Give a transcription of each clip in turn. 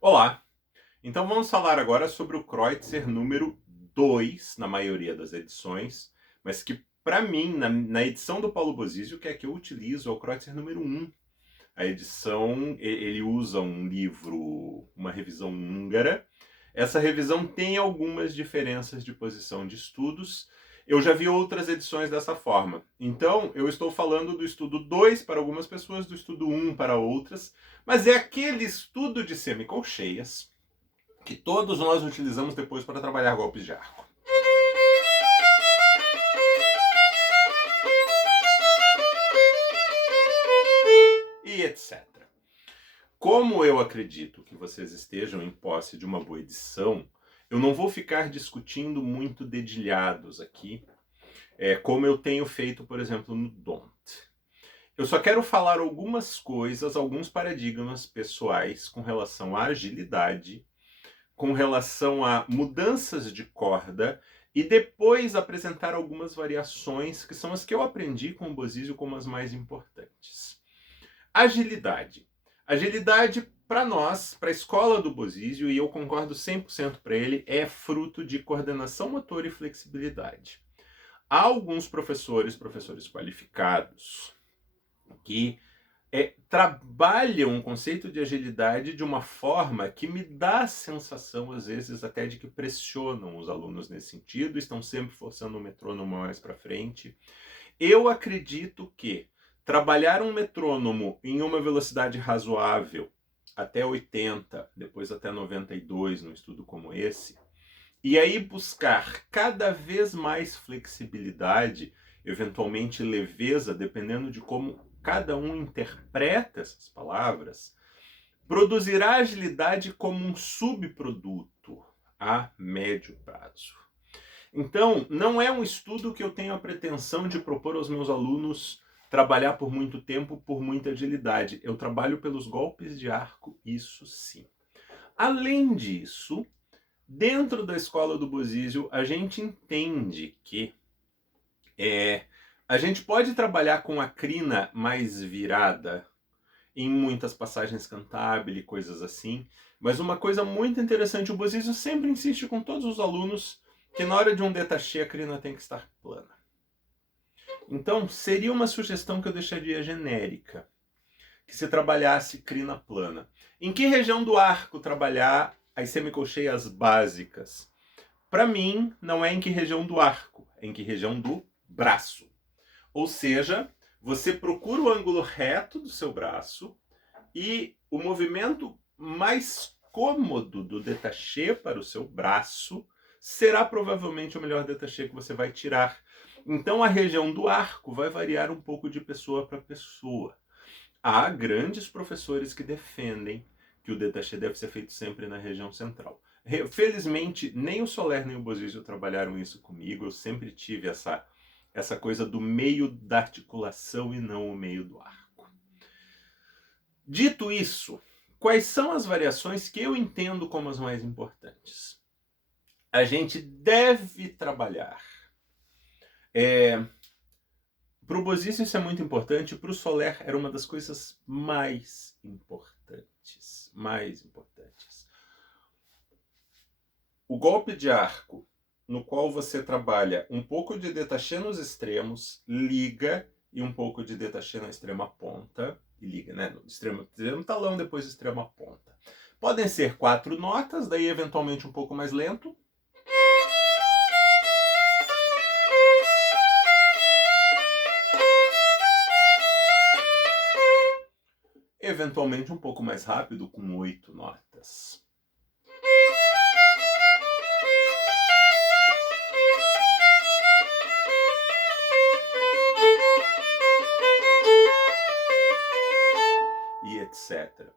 Olá! Então vamos falar agora sobre o Kreutzer número 2 na maioria das edições, mas que para mim, na edição do Paulo Bozizio, que é a que eu utilizo, é o Kreutzer número 1. A edição, ele usa um livro, uma revisão húngara. Essa revisão tem algumas diferenças de posição de estudos. Eu já vi outras edições dessa forma. Então, eu estou falando do estudo 2 para algumas pessoas, do estudo 1 para outras, mas é aquele estudo de semicolcheias que todos nós utilizamos depois para trabalhar golpes de arco. E etc. Como eu acredito que vocês estejam em posse de uma boa edição, eu não vou ficar discutindo muito dedilhados aqui, como eu tenho feito, por exemplo, no DONT. Eu só quero falar algumas coisas, alguns paradigmas pessoais com relação à agilidade, com relação a mudanças de corda e depois apresentar algumas variações que são as que eu aprendi com o Bozizio como as mais importantes. Agilidade. Agilidade, para nós, para a escola do Bozizio, e eu concordo 100% para ele, é fruto de coordenação motora e flexibilidade. Há alguns professores qualificados, que trabalham um conceito de agilidade de uma forma que me dá a sensação, às vezes, até de que pressionam os alunos nesse sentido, estão sempre forçando o metrônomo mais para frente. Eu acredito que trabalhar um metrônomo em uma velocidade razoável, até 80, depois até 92, num estudo como esse, e aí buscar cada vez mais flexibilidade, eventualmente leveza, dependendo de como cada um interpreta essas palavras, produzirá agilidade como um subproduto a médio prazo. Então, não é um estudo que eu tenho a pretensão de propor aos meus alunos trabalhar por muito tempo, por muita agilidade. Eu trabalho pelos golpes de arco, isso sim. Além disso, dentro da escola do Bozizio, a gente entende que a gente pode trabalhar com a crina mais virada em muitas passagens cantabile, coisas assim, mas uma coisa muito interessante, o Bozizio sempre insiste com todos os alunos que na hora de um détaché a crina tem que estar plana. Então, seria uma sugestão que eu deixaria genérica, que se trabalhasse crina plana. Em que região do arco trabalhar as semicolcheias básicas? Para mim, não é em que região do arco, é em que região do braço. Ou seja, você procura o ângulo reto do seu braço e o movimento mais cômodo do détaché para o seu braço será provavelmente o melhor détaché que você vai tirar. Então a região do arco vai variar um pouco de pessoa para pessoa. Há grandes professores que defendem que o détaché deve ser feito sempre na região central. Felizmente, nem o Soler nem o Bozizio trabalharam isso comigo. Eu sempre tive essa coisa do meio da articulação e não o meio do arco. Dito isso, quais são as variações que eu entendo como as mais importantes? A gente deve trabalhar. Para o Bozizio isso é muito importante, para o Soler era uma das coisas mais importantes. Mais importantes. O golpe de arco, no qual você trabalha um pouco de détaché nos extremos, liga, e um pouco de détaché na extrema ponta, e liga, né? No extremo talão, depois extrema ponta. Podem ser 4 notas, daí eventualmente um pouco mais lento. Eventualmente um pouco mais rápido, com 8 notas. E etc.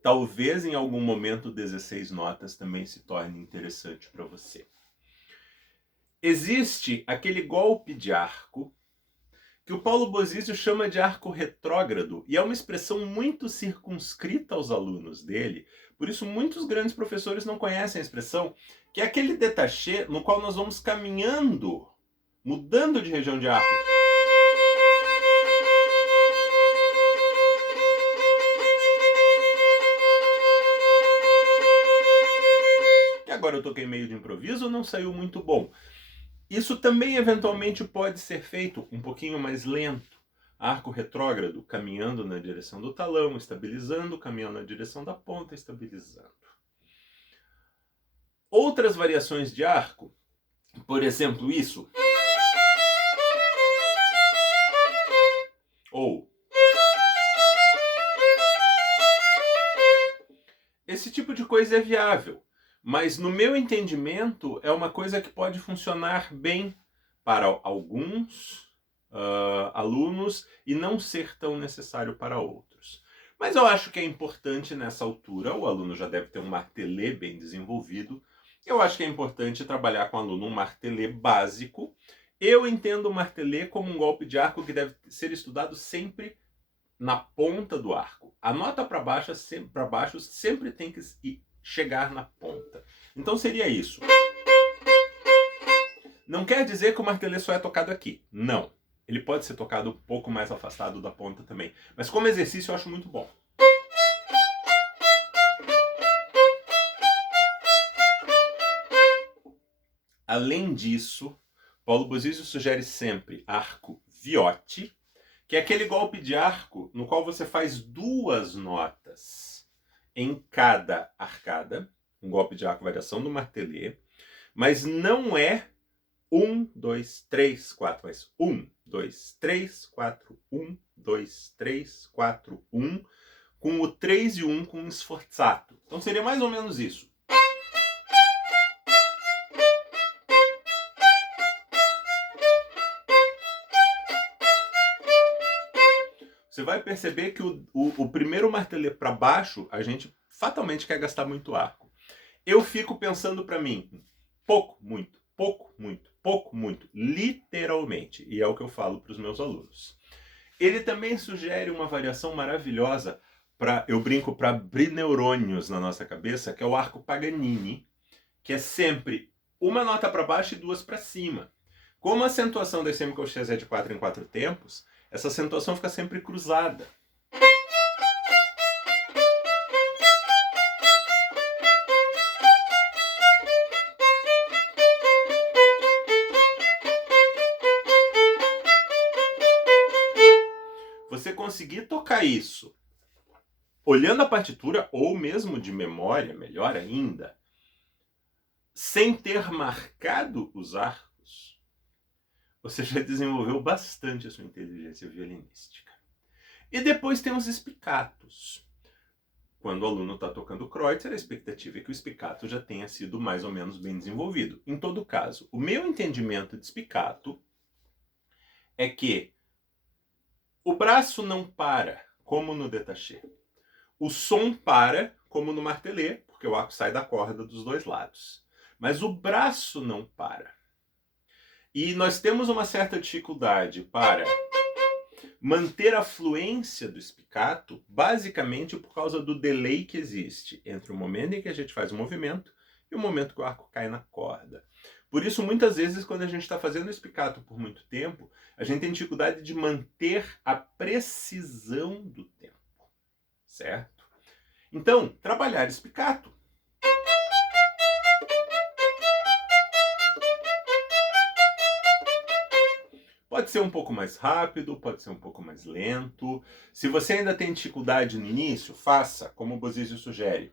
Talvez em algum momento 16 notas também se torne interessante para você. Existe aquele golpe de arco que o Paulo Bozizio chama de arco retrógrado, e é uma expressão muito circunscrita aos alunos dele, por isso muitos grandes professores não conhecem a expressão, que é aquele détaché no qual nós vamos caminhando, mudando de região de arco. agora eu toquei meio de improviso, não saiu muito bom. Isso também eventualmente pode ser feito um pouquinho mais lento. Arco retrógrado, caminhando na direção do talão, estabilizando, caminhando na direção da ponta, estabilizando. Outras variações de arco, por exemplo, isso. Ou esse tipo de coisa é viável, mas no meu entendimento é uma coisa que pode funcionar bem para alguns alunos e não ser tão necessário para outros. Mas eu acho que é importante nessa altura, o aluno já deve ter um martelê bem desenvolvido, eu acho que é importante trabalhar com o aluno um martelê básico. Eu entendo o martelê como um golpe de arco que deve ser estudado sempre na ponta do arco. A nota para baixo sempre tem que chegar na ponta. Então seria isso. Não quer dizer que o martelê só é tocado aqui. Não. Ele pode ser tocado um pouco mais afastado da ponta também. Mas como exercício eu acho muito bom. Além disso, Paulo Bozizio sugere sempre arco viotti, que é aquele golpe de arco no qual você faz 2 notas em cada arcada, um golpe de arco variação do martelê, mas não é 1, 2, 3, 4, mas 1, 2, 3, 4, 1, 2, 3, 4, 1, com o 3 e 1 com sforzato. Então seria mais ou menos isso. Você vai perceber que o primeiro martelê para baixo, a gente fatalmente quer gastar muito arco. Eu fico pensando para mim, pouco, muito, pouco, muito, pouco, muito, literalmente. E é o que eu falo para os meus alunos. Ele também sugere uma variação maravilhosa, eu brinco, para abrir neurônios na nossa cabeça, que é o arco Paganini, que é sempre uma nota para baixo e 2 para cima. Como a acentuação das semicolcheias é de 4 em 4 tempos, essa acentuação fica sempre cruzada. Você conseguir tocar isso olhando a partitura ou mesmo de memória, melhor ainda, sem ter marcado os arcos, você já desenvolveu bastante a sua inteligência violinística. E depois tem os spiccatos. Quando o aluno está tocando Kreutzer, a expectativa é que o spiccato já tenha sido mais ou menos bem desenvolvido. Em todo caso, o meu entendimento de spiccato é que o braço não para, como no détaché. O som para, como no martelê, porque o arco sai da corda dos 2 lados. Mas o braço não para. E nós temos uma certa dificuldade para manter a fluência do spiccato, basicamente por causa do delay que existe entre o momento em que a gente faz o movimento e o momento que o arco cai na corda. Por isso, muitas vezes, quando a gente está fazendo spiccato por muito tempo, a gente tem dificuldade de manter a precisão do tempo, certo? Então, trabalhar spiccato. Pode ser um pouco mais rápido, pode ser um pouco mais lento. Se você ainda tem dificuldade no início, faça como o Bozizio sugere.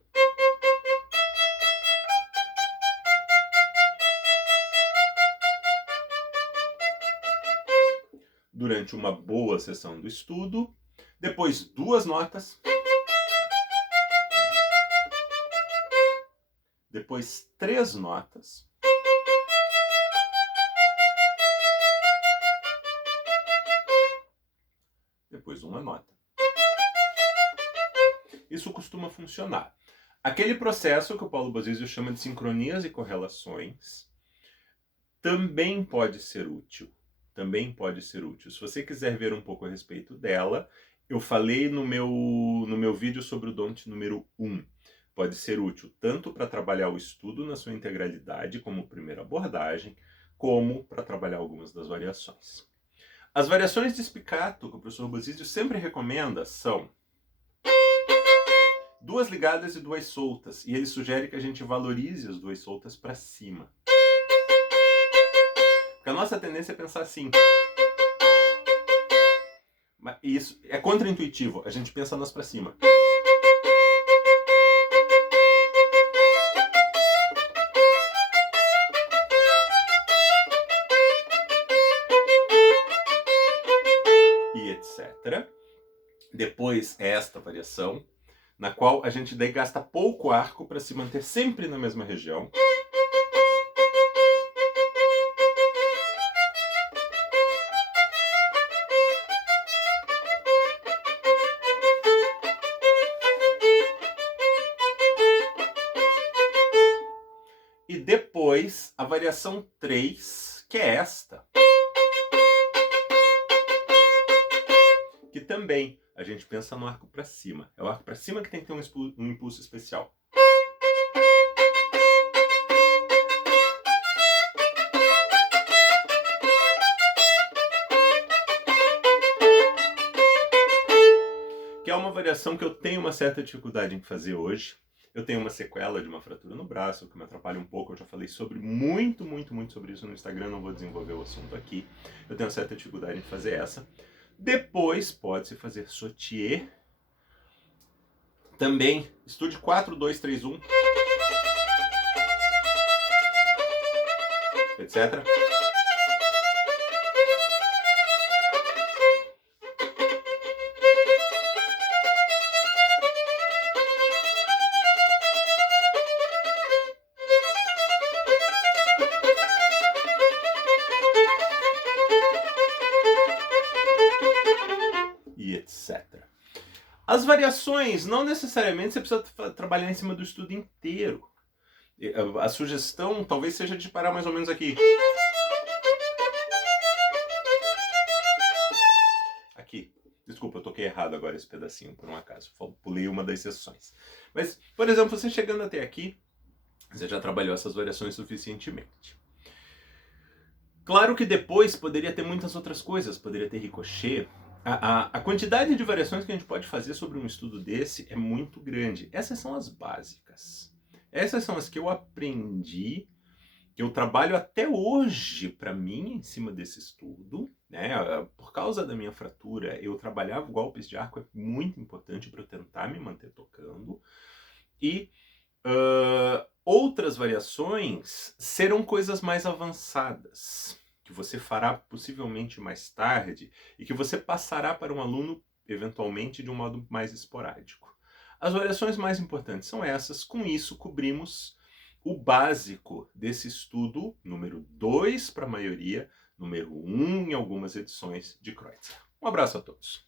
Durante uma boa sessão do estudo, depois 2 notas, depois 3 notas, depois 1 nota. Isso costuma funcionar. Aquele processo que o Paulo Bozizio chama de sincronias e correlações também pode ser útil. Também pode ser útil. Se você quiser ver um pouco a respeito dela, eu falei no meu vídeo sobre o Don't número 1. Pode ser útil tanto para trabalhar o estudo na sua integralidade, como primeira abordagem, como para trabalhar algumas das variações. As variações de spiccato que o professor Bozizio sempre recomenda são duas ligadas e duas soltas, e ele sugere que a gente valorize as duas soltas para cima. Porque a nossa tendência é pensar assim. Mas isso é contraintuitivo, a gente pensa nós para cima. E etc. Depois é esta variação, na qual a gente daí gasta pouco arco para se manter sempre na mesma região. E depois a variação 3, que é esta. Que também a gente pensa no arco para cima. É o arco para cima que tem que ter um impulso especial. Que é uma variação que eu tenho uma certa dificuldade em fazer hoje. Eu tenho uma sequela de uma fratura no braço, que me atrapalha um pouco. Eu já falei muito sobre isso no Instagram, não vou desenvolver o assunto aqui. Eu tenho uma certa dificuldade em fazer essa. Depois pode-se fazer sautier. Também, estude 4, 2, 3, 1. Etc. E etc. As variações, não necessariamente você precisa trabalhar em cima do estudo inteiro. A sugestão talvez seja de parar mais ou menos aqui. Aqui. Desculpa, eu toquei errado agora esse pedacinho, por um acaso. Pulei uma das sessões. Mas, por exemplo, você chegando até aqui, você já trabalhou essas variações suficientemente. Claro que depois poderia ter muitas outras coisas, poderia ter ricochê. A quantidade de variações que a gente pode fazer sobre um estudo desse é muito grande. Essas são as básicas. Essas são as que eu aprendi, que eu trabalho até hoje para mim em cima desse estudo, né? Por causa da minha fratura, eu trabalhar golpes de arco é muito importante para eu tentar me manter tocando. E outras variações serão coisas mais avançadas, que você fará possivelmente mais tarde e que você passará para um aluno eventualmente de um modo mais esporádico. As variações mais importantes são essas. Com isso cobrimos o básico desse estudo, número 2 para a maioria, número 1 em algumas edições de Kreutzer. Um abraço a todos.